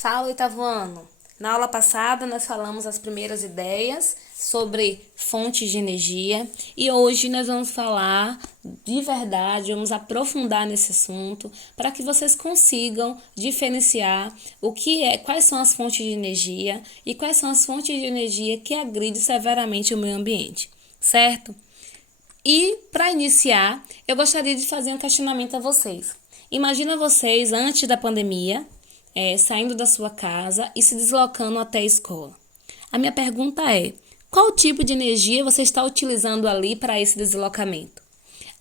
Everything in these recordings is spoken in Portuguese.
Fala, oitavo ano. Na aula passada, nós falamos as primeiras ideias sobre fontes de energia e hoje nós vamos falar de verdade, vamos aprofundar nesse assunto para que vocês consigam diferenciar quais são as fontes de energia e quais são as fontes de energia que agridem severamente o meio ambiente, certo? E para iniciar, eu gostaria de fazer um questionamento a vocês. Imagina vocês antes da pandemia, saindo da sua casa e se deslocando até a escola. A minha pergunta é: qual tipo de energia você está utilizando ali para esse deslocamento?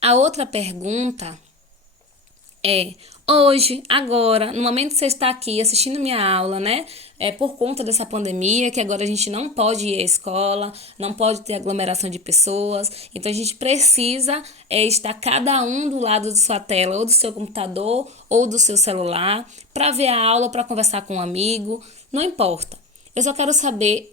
A outra pergunta é: hoje, agora, no momento que você está aqui assistindo minha aula, né? Por conta dessa pandemia, que agora a gente não pode ir à escola, não pode ter aglomeração de pessoas, então a gente precisa estar cada um do lado de sua tela, ou do seu computador, ou do seu celular, para ver a aula, para conversar com um amigo, não importa. Eu só quero saber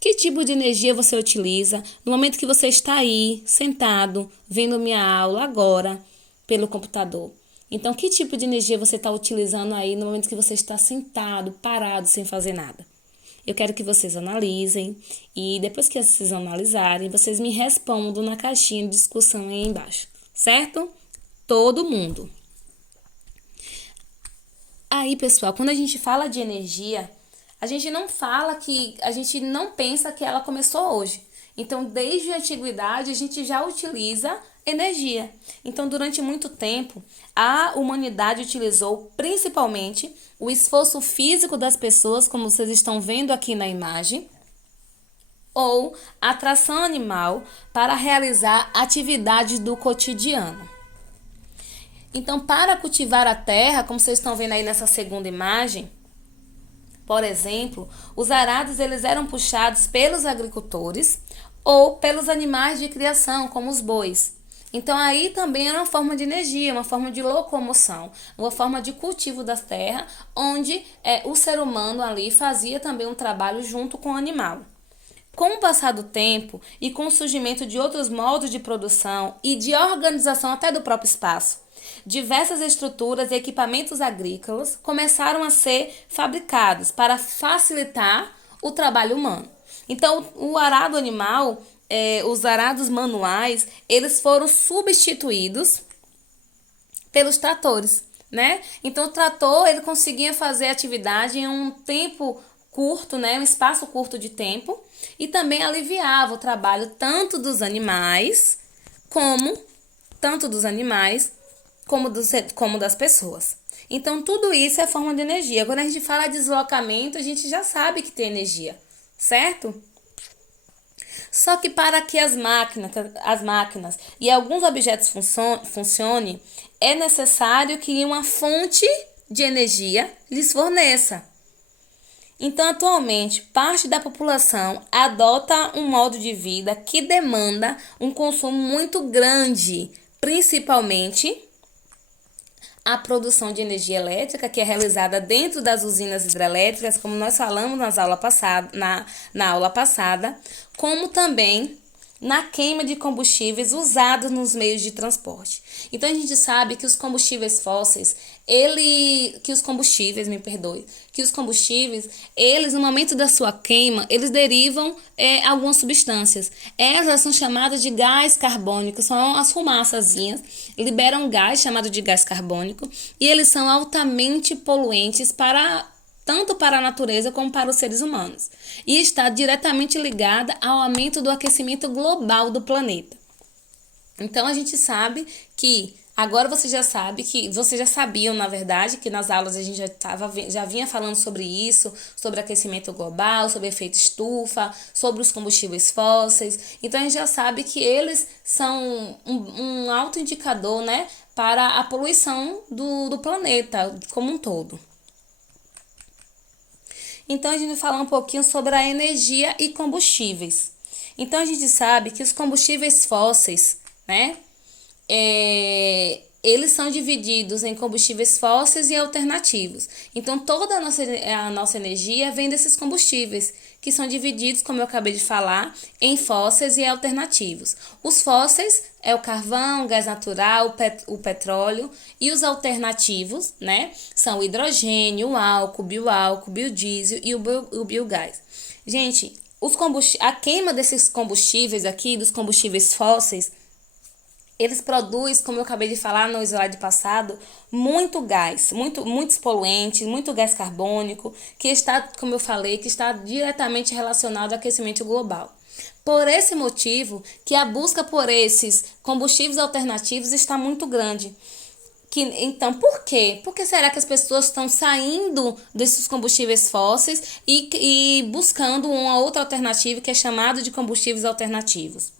que tipo de energia você utiliza no momento que você está aí, sentado, vendo minha aula agora, pelo computador. Então, que tipo de energia você está utilizando aí no momento que você está sentado, parado, sem fazer nada? Eu quero que vocês analisem e depois que vocês analisarem, vocês me respondam na caixinha de discussão aí embaixo, certo? Todo mundo. Aí, pessoal, quando a gente fala de energia, a gente não pensa que ela começou hoje. Então, desde a antiguidade, a gente já utiliza energia. Então, durante muito tempo, a humanidade utilizou principalmente o esforço físico das pessoas, como vocês estão vendo aqui na imagem, ou a atração animal para realizar atividades do cotidiano. Então, para cultivar a terra, como vocês estão vendo aí nessa segunda imagem, por exemplo, os arados eles eram puxados pelos agricultores ou pelos animais de criação, como os bois. Então, aí também era uma forma de energia, uma forma de locomoção, uma forma de cultivo da terra, onde o ser humano ali fazia também um trabalho junto com o animal. Com o passar do tempo e com o surgimento de outros modos de produção e de organização até do próprio espaço, diversas estruturas e equipamentos agrícolas começaram a ser fabricados para facilitar o trabalho humano. Então, o arado animal, os arados manuais, eles foram substituídos pelos tratores, né? Então, o trator, ele conseguia fazer atividade em um tempo curto, né? Um espaço curto de tempo, e também aliviava o trabalho tanto dos animais como das pessoas. Então, tudo isso é forma de energia. Quando a gente fala de deslocamento, a gente já sabe que tem energia, certo? Só que para que as máquinas e alguns objetos funcionem, é necessário que uma fonte de energia lhes forneça. Então, atualmente, parte da população adota um modo de vida que demanda um consumo muito grande, principalmente a produção de energia elétrica, que é realizada dentro das usinas hidrelétricas, como nós falamos na aula passada, como também na queima de combustíveis usados nos meios de transporte. Então, a gente sabe que os combustíveis fósseis, eles, no momento da sua queima, eles derivam algumas substâncias. Elas são chamadas de gás carbônico, são as fumaçazinhas, liberam um gás chamado de gás carbônico, e eles são altamente poluentes tanto para a natureza como para os seres humanos, e está diretamente ligada ao aumento do aquecimento global do planeta. Então, a gente sabe que, agora vocês já sabiam, na verdade, que nas aulas a gente já vinha falando sobre isso, sobre aquecimento global, sobre efeito estufa, sobre os combustíveis fósseis. Então, a gente já sabe que eles são um alto indicador, né, para a poluição do planeta como um todo. Então, a gente vai falar um pouquinho sobre a energia e combustíveis. Então, a gente sabe que os combustíveis fósseis, né, eles são divididos em combustíveis fósseis e alternativos. Então, toda a nossa energia vem desses combustíveis, que são divididos, como eu acabei de falar, em fósseis e alternativos. Os fósseis é o carvão, o gás natural, o petróleo, e os alternativos, né, são o hidrogênio, o álcool, biodiesel e o biogás. Gente, a queima desses combustíveis aqui, dos combustíveis fósseis, eles produzem, como eu acabei de falar no slide passado, muito gás, muitos poluentes, muito gás carbônico, que está, como eu falei, que está diretamente relacionado ao aquecimento global. Por esse motivo, que a busca por esses combustíveis alternativos está muito grande. Então, por quê? Por que será que as pessoas estão saindo desses combustíveis fósseis e buscando uma outra alternativa que é chamada de combustíveis alternativos?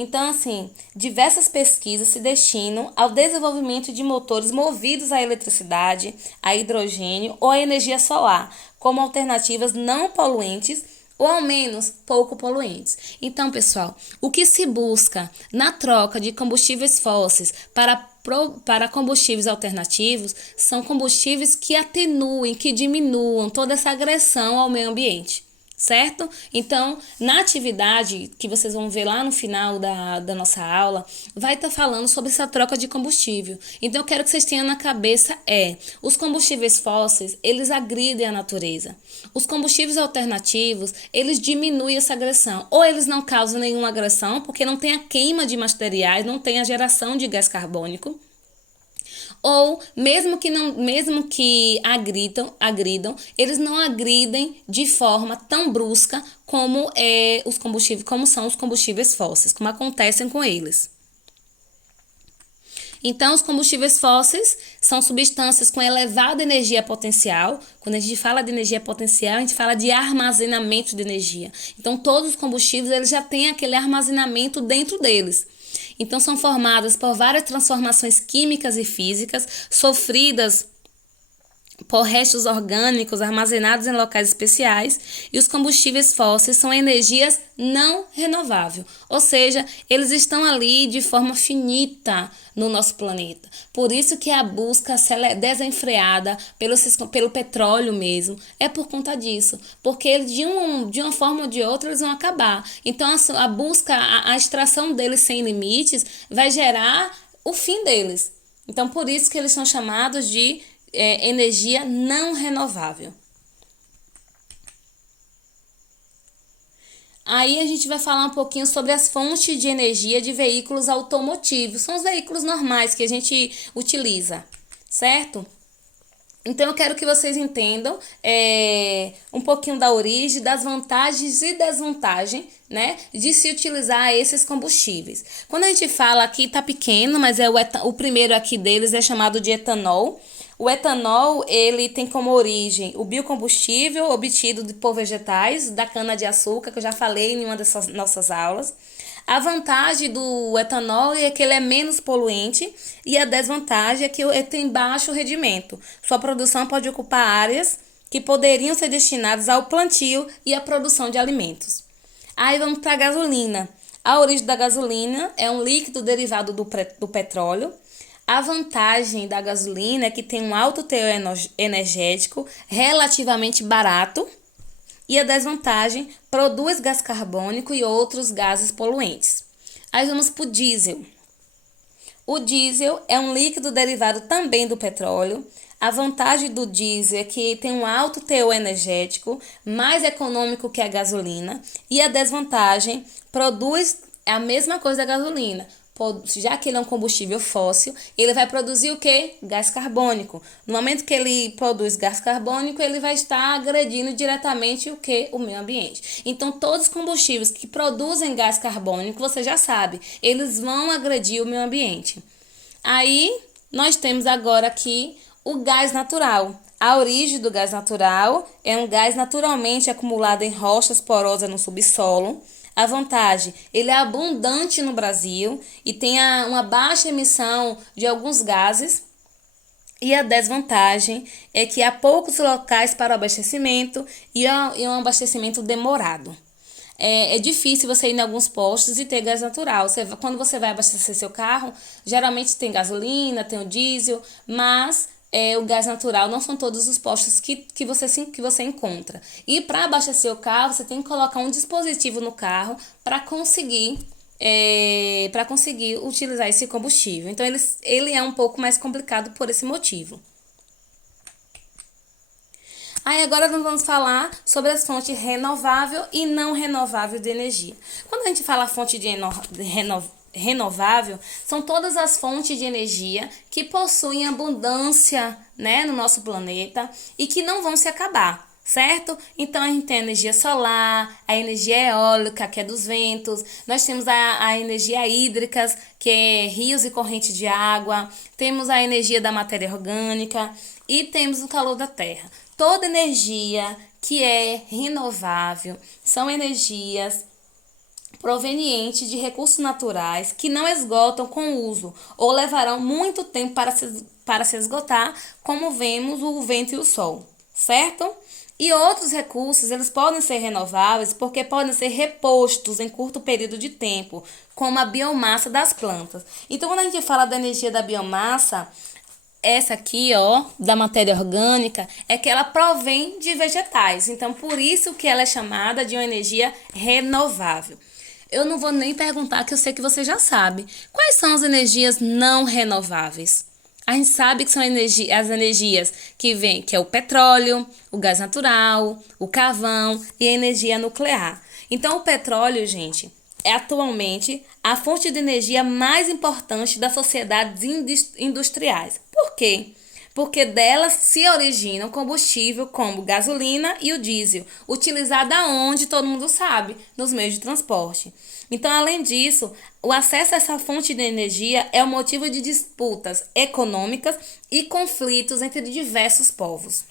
Então, assim, diversas pesquisas se destinam ao desenvolvimento de motores movidos à eletricidade, a hidrogênio ou a energia solar, como alternativas não poluentes ou ao menos pouco poluentes. Então, pessoal, o que se busca na troca de combustíveis fósseis para combustíveis alternativos são combustíveis que atenuem, que diminuam toda essa agressão ao meio ambiente. Certo? Então, na atividade que vocês vão ver lá no final da nossa aula, vai estar falando sobre essa troca de combustível. Então, eu quero que vocês tenham na cabeça os combustíveis fósseis, eles agridem a natureza. Os combustíveis alternativos, eles diminuem essa agressão. Ou eles não causam nenhuma agressão, porque não tem a queima de materiais, não tem a geração de gás carbônico. Ou mesmo que agridam, eles não agridem de forma tão brusca como são os combustíveis fósseis, como acontecem com eles. Então, os combustíveis fósseis são substâncias com elevada energia potencial. Quando a gente fala de energia potencial, a gente fala de armazenamento de energia. Então, todos os combustíveis eles já têm aquele armazenamento dentro deles. Então, são formadas por várias transformações químicas e físicas sofridas por restos orgânicos armazenados em locais especiais, e os combustíveis fósseis são energias não renováveis, ou seja, eles estão ali de forma finita no nosso planeta. Por isso que a busca desenfreada pelo petróleo mesmo é por conta disso, porque de uma forma ou de outra eles vão acabar. Então a busca, a extração deles sem limites vai gerar o fim deles. Então por isso que eles são chamados de energia não renovável. Aí a gente vai falar um pouquinho sobre as fontes de energia de veículos automotivos. São os veículos normais que a gente utiliza, certo? Então eu quero que vocês entendam um pouquinho da origem, das vantagens e desvantagens, né, de se utilizar esses combustíveis. Quando a gente fala aqui, tá pequeno, mas o primeiro aqui deles é chamado de etanol. O etanol, ele tem como origem o biocombustível obtido por vegetais da cana-de-açúcar, que eu já falei em uma dessas nossas aulas. A vantagem do etanol é que ele é menos poluente e a desvantagem é que ele tem baixo rendimento. Sua produção pode ocupar áreas que poderiam ser destinadas ao plantio e à produção de alimentos. Aí vamos para a gasolina. A origem da gasolina é um líquido derivado do petróleo. A vantagem da gasolina é que tem um alto teor energético, relativamente barato. E a desvantagem, produz gás carbônico e outros gases poluentes. Aí vamos para o diesel. O diesel é um líquido derivado também do petróleo. A vantagem do diesel é que tem um alto teor energético, mais econômico que a gasolina. E a desvantagem, produz a mesma coisa da gasolina. Já que ele é um combustível fóssil, ele vai produzir o quê? Gás carbônico. No momento que ele produz gás carbônico, ele vai estar agredindo diretamente o quê? O meio ambiente. Então, todos os combustíveis que produzem gás carbônico, você já sabe, eles vão agredir o meio ambiente. Aí, nós temos agora aqui o gás natural. A origem do gás natural é um gás naturalmente acumulado em rochas porosas no subsolo. A vantagem, ele é abundante no Brasil e tem uma baixa emissão de alguns gases. E a desvantagem é que há poucos locais para o abastecimento e é um abastecimento demorado. É difícil você ir em alguns postos e ter gás natural. Quando você vai abastecer seu carro, geralmente tem gasolina, tem o diesel, mas o gás natural não são todos os postos que você encontra. E para abastecer o carro, você tem que colocar um dispositivo no carro para conseguir utilizar esse combustível. Então, ele é um pouco mais complicado por esse motivo. Aí agora nós vamos falar sobre as fontes renovável e não renovável de energia. Quando a gente fala fonte de renovável, são todas as fontes de energia que possuem abundância, né, no nosso planeta e que não vão se acabar. Certo? Então, a gente tem a energia solar, a energia eólica, que é dos ventos, nós temos a energia hídrica, que é rios e correntes de água, temos a energia da matéria orgânica e temos o calor da terra. Toda energia que é renovável são energias provenientes de recursos naturais que não esgotam com o uso ou levarão muito tempo para se esgotar, como vemos o vento e o sol, certo? E outros recursos, eles podem ser renováveis porque podem ser repostos em curto período de tempo, como a biomassa das plantas. Então, quando a gente fala da energia da biomassa, essa aqui, ó, da matéria orgânica, é que ela provém de vegetais. Então, por isso que ela é chamada de uma energia renovável. Eu não vou nem perguntar, que eu sei que você já sabe. Quais são as energias não renováveis? A gente sabe que são as energias que é o petróleo, o gás natural, o carvão e a energia nuclear. Então, o petróleo, gente, é atualmente a fonte de energia mais importante das sociedades industriais. Por quê? Porque delas se originam combustível como gasolina e o diesel, utilizado aonde todo mundo sabe, nos meios de transporte. Então, além disso, o acesso a essa fonte de energia é o motivo de disputas econômicas e conflitos entre diversos povos.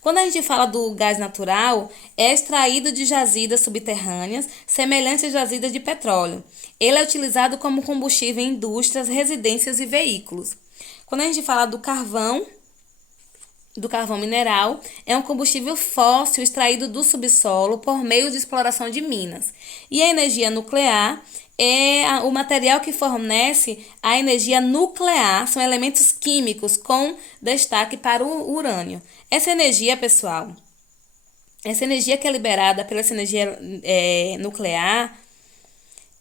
Quando a gente fala do gás natural, é extraído de jazidas subterrâneas, semelhantes a jazidas de petróleo. Ele é utilizado como combustível em indústrias, residências e veículos. Quando a gente fala do carvão mineral, é um combustível fóssil extraído do subsolo por meio de exploração de minas. E a energia nuclear é o material que fornece a energia nuclear, são elementos químicos com destaque para o urânio. Essa energia, pessoal, essa energia que é liberada pela energia nuclear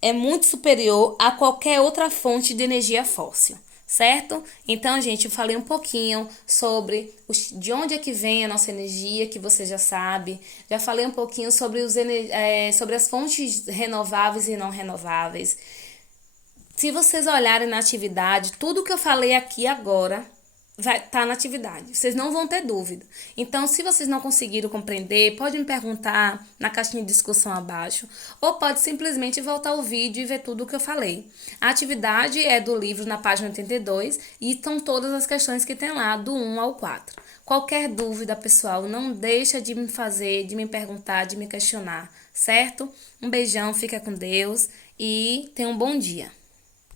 é muito superior a qualquer outra fonte de energia fóssil. Certo? Então, gente, eu falei um pouquinho sobre de onde é que vem a nossa energia, que você já sabe. Já falei um pouquinho sobre sobre as fontes renováveis e não renováveis. Se vocês olharem na atividade, tudo que eu falei aqui agora vai estar na atividade. Vocês não vão ter dúvida. Então, se vocês não conseguiram compreender, pode me perguntar na caixinha de discussão abaixo, ou pode simplesmente voltar ao vídeo e ver tudo o que eu falei. A atividade é do livro na página 82 e estão todas as questões que tem lá, do 1 ao 4. Qualquer dúvida, pessoal, não deixa de me perguntar, de me questionar, certo? Um beijão, fica com Deus e tenha um bom dia.